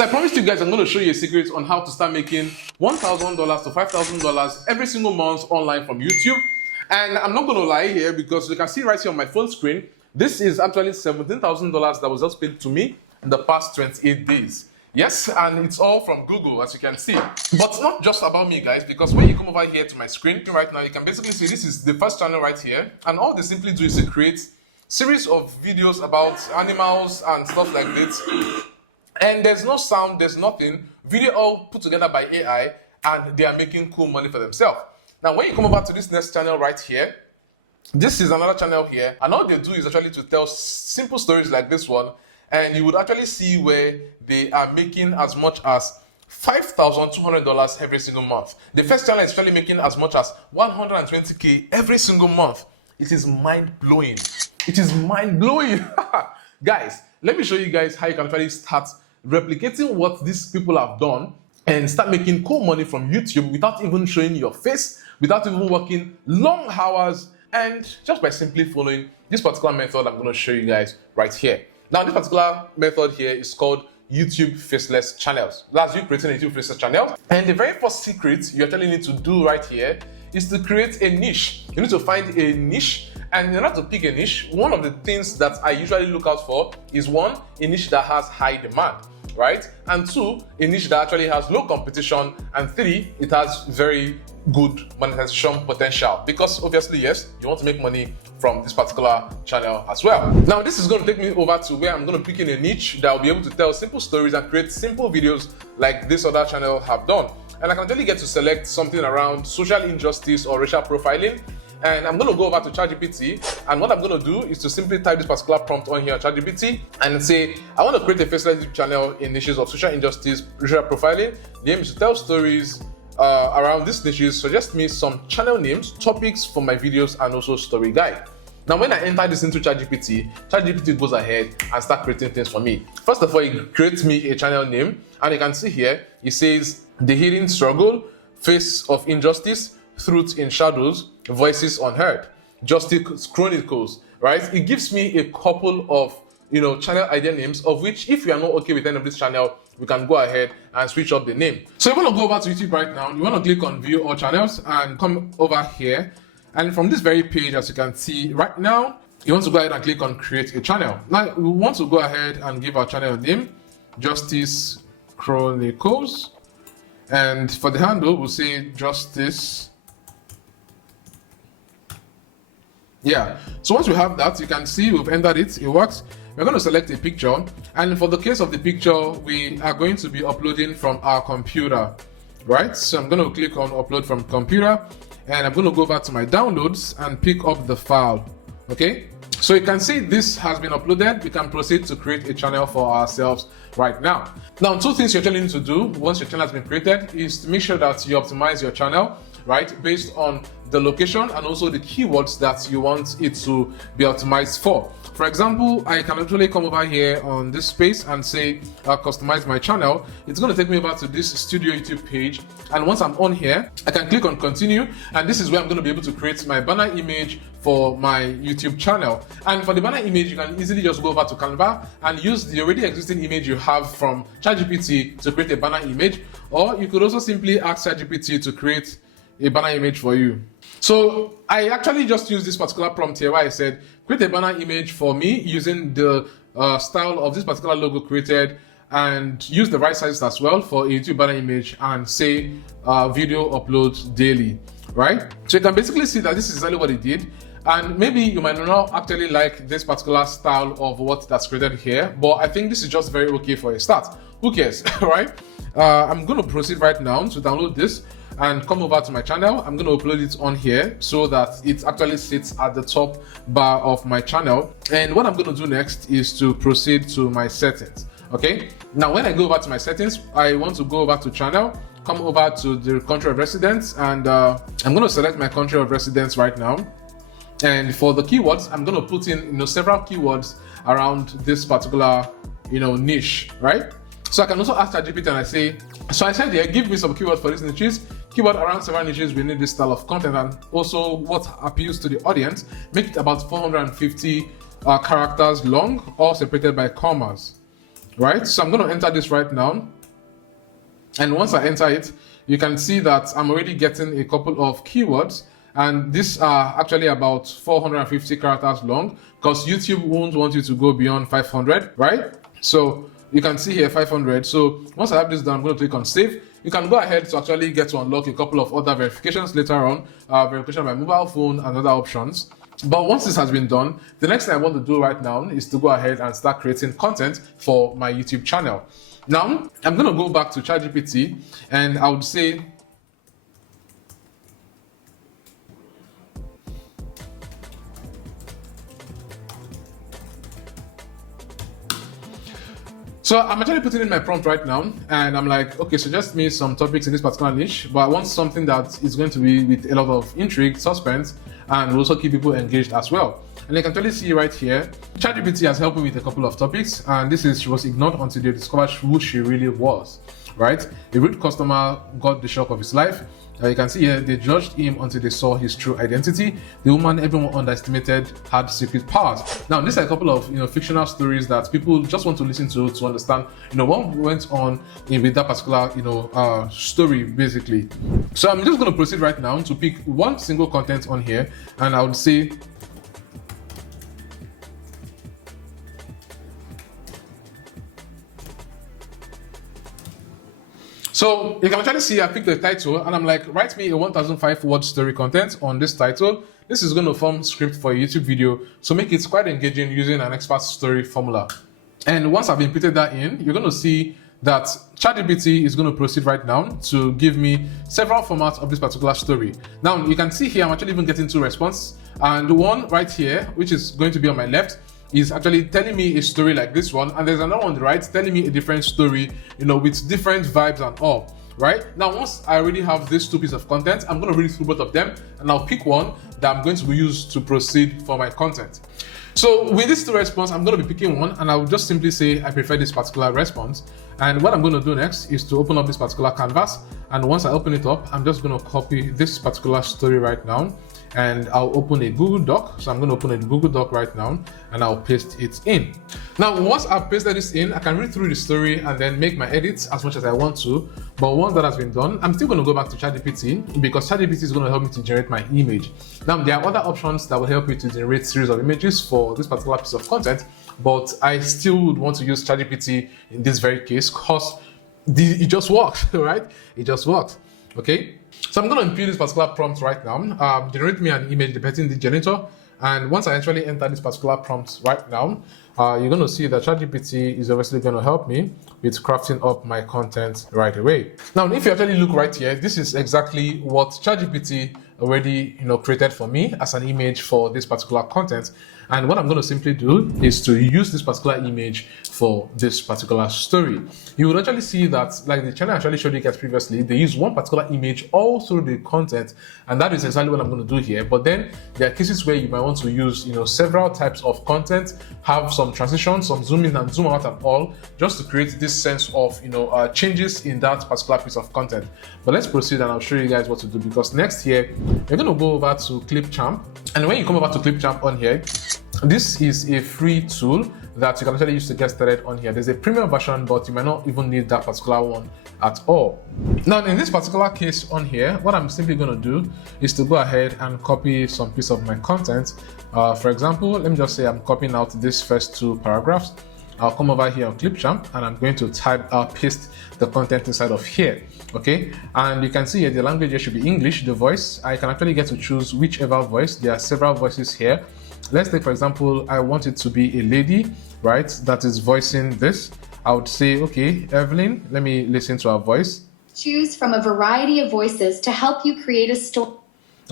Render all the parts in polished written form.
So I promised you guys I'm going to show you a secret on how to start making $1,000 to $5,000 every single month online from YouTube. And I'm not going to lie here, because you can see right here on my phone screen, this is actually $17,000 that was just paid to me in the past 28 days. Yes, and it's all from Google, as you can see. But not just about me, guys, because when you come over here to my screen right now, you can basically see this is the first channel right here. And all they simply do is to create series of videos about animals and stuff like this. And there's no sound, there's nothing. Video all put together by AI, and they are making cool money for themselves. Now, when you come over to this next channel right here, this is another channel here, and all they do is actually to tell simple stories like this one, and you would actually see where they are making as much as $5,200 every single month. The first channel is actually making as much as $120K every single month. It is mind-blowing. It is mind-blowing. Guys, let me show you guys how you can actually start replicating what these people have done and start making cool money from YouTube without even showing your face, without even working long hours, and just by simply following this particular method I'm going to show you guys right here. Now, this particular method here is called YouTube Faceless channels. That's you creating a YouTube Faceless channel. And the very first secret you actually need to do right here is to create a niche. You need to find a niche. And in order to pick a niche, one of the things that I usually look out for is one, a niche that has high demand, right? And two, a niche that actually has low competition. And three, it has very good monetization potential. Because obviously, yes, you want to make money from this particular channel as well. Now, this is going to take me over to where I'm going to pick in a niche that will be able to tell simple stories and create simple videos like this other channel have done. And I can actually get to select something around social injustice or racial profiling. And I'm going to go over to ChatGPT, and what I'm going to do is to simply type this particular prompt on here on ChatGPT and say, I want to create a faceless YouTube channel in niches of social injustice, racial profiling. The aim is to tell stories around these niches. Suggest me some channel names, topics for my videos, and also story guide. Now, when I enter this into ChatGPT, ChatGPT goes ahead and start creating things for me. First of all, it creates me a channel name, and you can see here, it says, The Hidden Struggle, Face of Injustice, Truth in Shadows, Voices Unheard, Justice Chronicles, right? It gives me a couple of, channel idea names, of which, if you are not okay with any of this channel, we can go ahead and switch up the name. So you want to go over to YouTube right now, you want to click on View All Channels and come over here. And from this very page, as you can see right now, you want to go ahead and click on Create a Channel. Now, we want to go ahead and give our channel name, Justice Chronicles. And for the handle, we'll say Justice. Yeah, so once we have that, you can see we've entered it, it works. We're going to select a picture, and for the case of the picture, we are going to be uploading from our computer, right? So I'm going to click on Upload from Computer, and I'm going to go back to my downloads and pick up the file, okay? So you can see this has been uploaded. We can proceed to create a channel for ourselves right now. Now, two things you actually need to do once your channel has been created is to make sure that you optimize your channel, right, based on the location and also the keywords that you want it to be optimized for. For example, I can actually come over here on this space and say customize my channel. It's going to take me over to this studio YouTube page, and once I'm on here, I can click on continue, and this is where I'm going to be able to create my banner image for my YouTube channel. And for the banner image, you can easily just go over to Canva and use the already existing image you have from ChatGPT to create a banner image, or you could also simply ask ChatGPT to create a banner image for you. So I actually just used this particular prompt here where I said, create a banner image for me using the style of this particular logo created, and use the right sizes as well for a YouTube banner image, and say video upload daily, right? So you can basically see that this is exactly what it did. And maybe you might not actually like this particular style of what that's created here, but I think this is just very okay for a start. Who cares, right? I'm going to proceed right now to download this and come over to my channel. I'm going to upload it on here so that it actually sits at the top bar of my channel. And what I'm going to do next is to proceed to my settings. Okay, now when I go over to my settings, I want to go over to channel, come over to the country of residence, and I'm going to select my country of residence right now. And for the keywords, I'm going to put in several keywords around this particular niche, right? So I can also ask ChatGPT and I say, so I said here, give me some keywords for these niches. Keyword around several niches, we need this style of content, and also what appeals to the audience. Make it about 450 characters long, all separated by commas. right? So I'm going to enter this right now. And once I enter it, you can see that I'm already getting a couple of keywords. And these are actually about 450 characters long because YouTube won't want you to go beyond 500, right? So you can see here 500. So once I have this done, I'm going to click on save. You can go ahead to actually get to unlock a couple of other verifications later on, verification by mobile phone and other options. But once this has been done, the next thing I want to do right now is to go ahead and start creating content for my YouTube channel. Now, I'm going to go back to ChatGPT and I would say, so I'm actually putting in my prompt right now and I'm like, okay, suggest me some topics in this particular niche, but I want something that is going to be with a lot of intrigue, suspense, and will also keep people engaged as well. And you can actually see right here, ChatGPT has helped me with a couple of topics, and this is she was ignored until they discovered who she really was, right? A rude customer got the shock of his life. You can see here, they judged him until they saw his true identity. The woman everyone underestimated had secret powers. Now, these are a couple of fictional stories that people just want to listen to understand what went on with that particular story basically. So I'm just going to proceed right now to pick one single content on here, and I would say so you can actually see I picked the title and I'm like, write me a 1005 word story content on this title. This is going to form script for a YouTube video, so make it quite engaging using an expert story formula. And once I've inputted that in, you're going to see that ChatGPT is going to proceed right now to give me several formats of this particular story. Now you can see here I'm actually even getting two responses, and the one right here, which is going to be on my left, is actually telling me a story like this one, and there's another on the right telling me a different story, with different vibes and all. Right now, once I already have these two pieces of content, I'm going to read through both of them and I'll pick one that I'm going to use to proceed for my content. So with this two response, I'm going to be picking one, and I will just simply say I prefer this particular response. And what I'm going to do next is to open up this particular canvas, and once I open it up, I'm just going to copy this particular story right now, and I'll open a Google Doc. So I'm going to open a Google Doc right now and I'll paste it in. Now, once I've pasted this in, I can read through the story and then make my edits as much as I want to. But once that has been done, I'm still going to go back to ChatGPT because ChatGPT is going to help me to generate my image. Now, there are other options that will help you to generate series of images for this particular piece of content, but I still would want to use ChatGPT in this very case because it just works, right? It just works, okay? So I'm going to input this particular prompt right now. Generate me an image depicting the generator. And once I actually enter this particular prompt right now, you're going to see that ChatGPT is obviously going to help me with crafting up my content right away. Now, if you actually look right here, this is exactly what ChatGPT already created for me as an image for this particular content. And what I'm going to simply do is to use this particular image for this particular story. You will actually see that, like the channel actually showed you guys previously, they use one particular image all through the content, and that is exactly what I'm going to do here. But then there are cases where you might want to use several types of content, have some transitions, some zoom in and zoom out and all, just to create this sense of changes in that particular piece of content. But let's proceed and I'll show you guys what to do, because next here you're going to go over to Clipchamp, and when you come over to Clipchamp on here, this is a free tool that you can actually use to get started on here. There's a premium version, but you might not even need that particular one at all. Now, in this particular case on here, what I'm simply going to do is to go ahead and copy some piece of my content. For example, let me just say I'm copying out these first two paragraphs. I'll come over here on Clipchamp and I'm going to paste the content inside of here. Okay, and you can see here the language here should be English. The voice, I can actually get to choose whichever voice. There are several voices here. Let's take, for example, I want it to be a lady, right, that is voicing this. I would say, okay, Evelyn, let me listen to her voice. Choose from a variety of voices to help you create a story.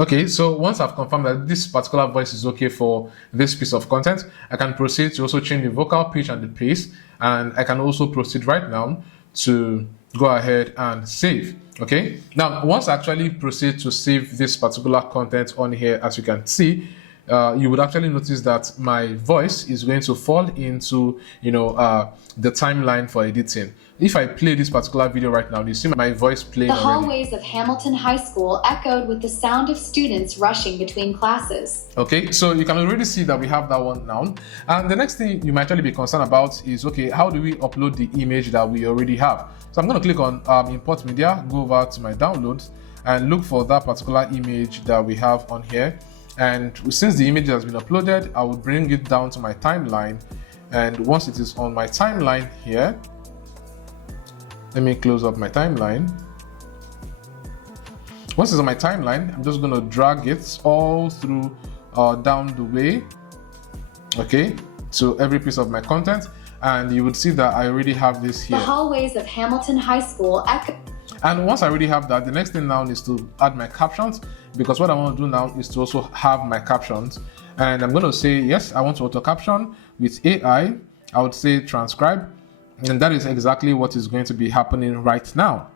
Okay, so once I've confirmed that this particular voice is okay for this piece of content, I can proceed to also change the vocal pitch and the pace, and I can also proceed right now to go ahead and save. Okay, now once I actually proceed to save this particular content on here, as you can see, you would actually notice that my voice is going to fall into the timeline for editing. if I play this particular video right now, you see my voice playing The already. hallways of Hamilton High School echoed with the sound of students rushing between classes. Okay, so you can already see that we have that one now. And the next thing you might actually be concerned about is, okay, how do we upload the image that we already have? So I'm going to click on import media, go over to my downloads and look for that particular image that we have on here. And since the image has been uploaded, I will bring it down to my timeline. And once it is on my timeline here, let me close up my timeline. Once it's on my timeline, I'm just going to drag it all through down the way, okay, to every piece of my content. And you would see that I already have this here. The hallways of Hamilton High School echo. And once I already have that, the next thing now is to add my captions, because what I want to do now is to also have my captions. And I'm going to say, yes, I want to auto caption with AI. I would say transcribe. And that is exactly what is going to be happening right now.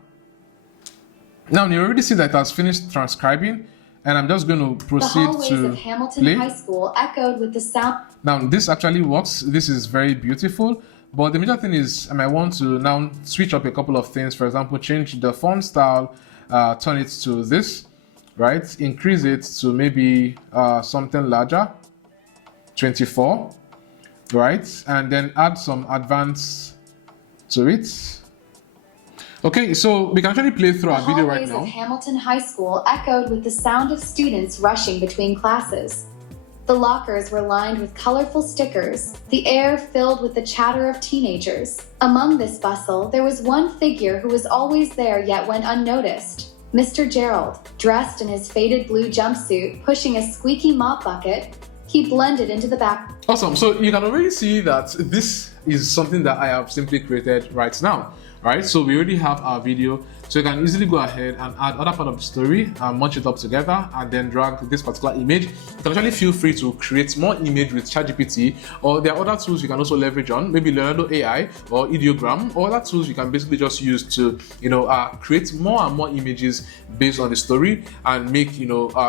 Now you already see that it has finished transcribing, and I'm just going to proceed The hallways to of Hamilton play. High School echoed with the sound. Now this actually works. This is very beautiful. But the major thing is I might want to now switch up a couple of things. For example, change the font style, turn it to this, right? Increase it to maybe something larger, 24, right? And then add some advanced to it. Okay, so we can actually play through our video right The hallways now. of Hamilton High School echoed with the sound of students rushing between classes. The lockers were lined with colorful stickers, the air filled with the chatter of teenagers. Among this bustle, there was one figure who was always there yet went unnoticed. Mr. Gerald, dressed in his faded blue jumpsuit, pushing a squeaky mop bucket, he blended into the back. Awesome, so you can already see that this is something that I have simply created right now. Right, so we already have our video, so you can easily go ahead and add other part of the story and munch it up together and then drag this particular image. You can actually feel free to create more image with ChatGPT, or there are other tools you can also leverage on, maybe Leonardo AI or Ideogram, or other tools you can basically just use to, create more and more images based on the story and make,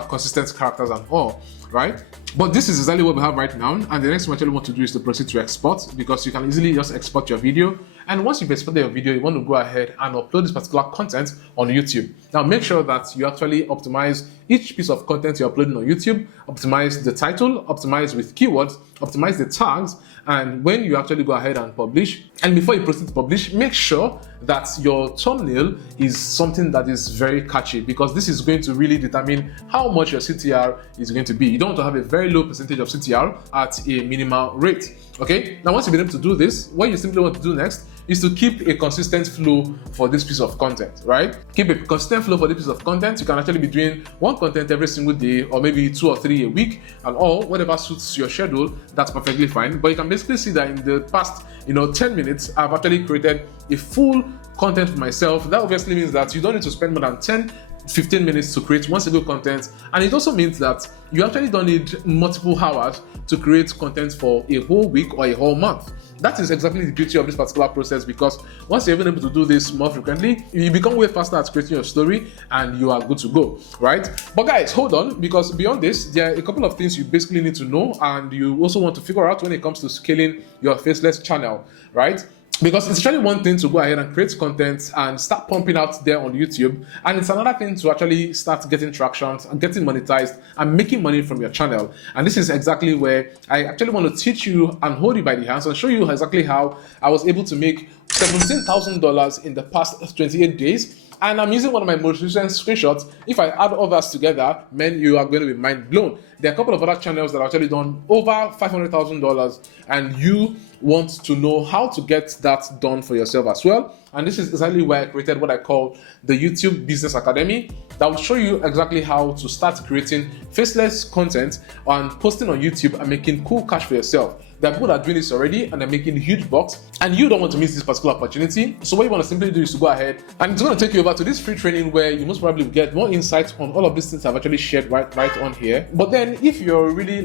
consistent characters and all, right? But this is exactly what we have right now, and the next thing we actually want to do is to proceed to export, because you can easily just export your video. And once you've exported your video, you want to go ahead and upload this particular content on YouTube. Now make sure that you actually optimize each piece of content you're uploading on YouTube, optimize the title, optimize with keywords, optimize the tags, and when you actually go ahead and publish, and before you proceed to publish, make sure that your thumbnail is something that is very catchy, because this is going to really determine how much your CTR is going to be. You don't want to have a very low percentage of CTR at a minimal rate. Okay, now once you've been able to do this, what you simply want to do next is to keep a consistent flow for this piece of content, right? Keep a consistent flow for this piece of content. You can actually be doing one content every single day, or maybe 2 or 3 a week, and all, whatever suits your schedule, that's perfectly fine. But you can basically see that in the past, 10 minutes, I've actually created a full content for myself. That obviously means that you don't need to spend more than 15 minutes to create one single content, and it also means that you actually don't need multiple hours to create content for a whole week or a whole month. That is exactly the beauty of this particular process, because once you're even able to do this more frequently, you become way faster at creating your story and you are good to go, right? But guys, hold on, because beyond this, there are a couple of things you basically need to know and you also want to figure out when it comes to scaling your Faceless channel, right? Because it's actually one thing to go ahead and create content and start pumping out there on YouTube, and it's another thing to actually start getting traction and getting monetized and making money from your channel. And this is exactly where I actually want to teach you and hold you by the hands and show you exactly how I was able to make $17,000 in the past 28 days. And I'm using one of my most recent screenshots. If I add all that together, man, you are going to be mind blown. There are a couple of other channels that have actually done over $500,000, and you want to know how to get that done for yourself as well. And this is exactly why I created what I call the YouTube Business Academy, that will show you exactly how to start creating faceless content and posting on YouTube and making cool cash for yourself. There are people that are doing this already and they're making huge bucks, and you don't want to miss this particular opportunity. So what you want to simply do is to go ahead, and it's going to take you over to this free training where you most probably get more insights on all of these things I've actually shared right on here. But then if you're really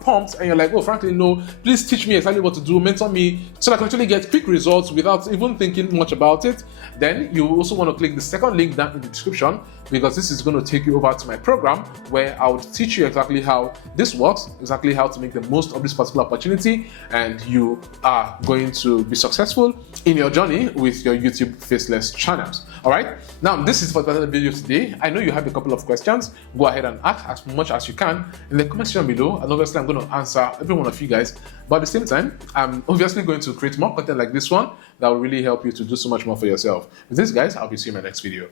pumped and you're like, oh, frankly, no, please teach me exactly what to do, mentor me so that I can actually get quick results without even thinking much about it, then you also want to click the second link down in the description, because this is going to take you over to my program where I would teach you exactly how this works, exactly how to make the most of this particular opportunity, community, and you are going to be successful in your journey with your YouTube Faceless channels. All right. Now, this is for the video today. I know you have a couple of questions. Go ahead and ask as much as you can in the comment section below, and obviously I'm going to answer every one of you guys. But at the same time, I'm obviously going to create more content like this one that will really help you to do so much more for yourself. With this, guys, I'll be seeing you in my next video.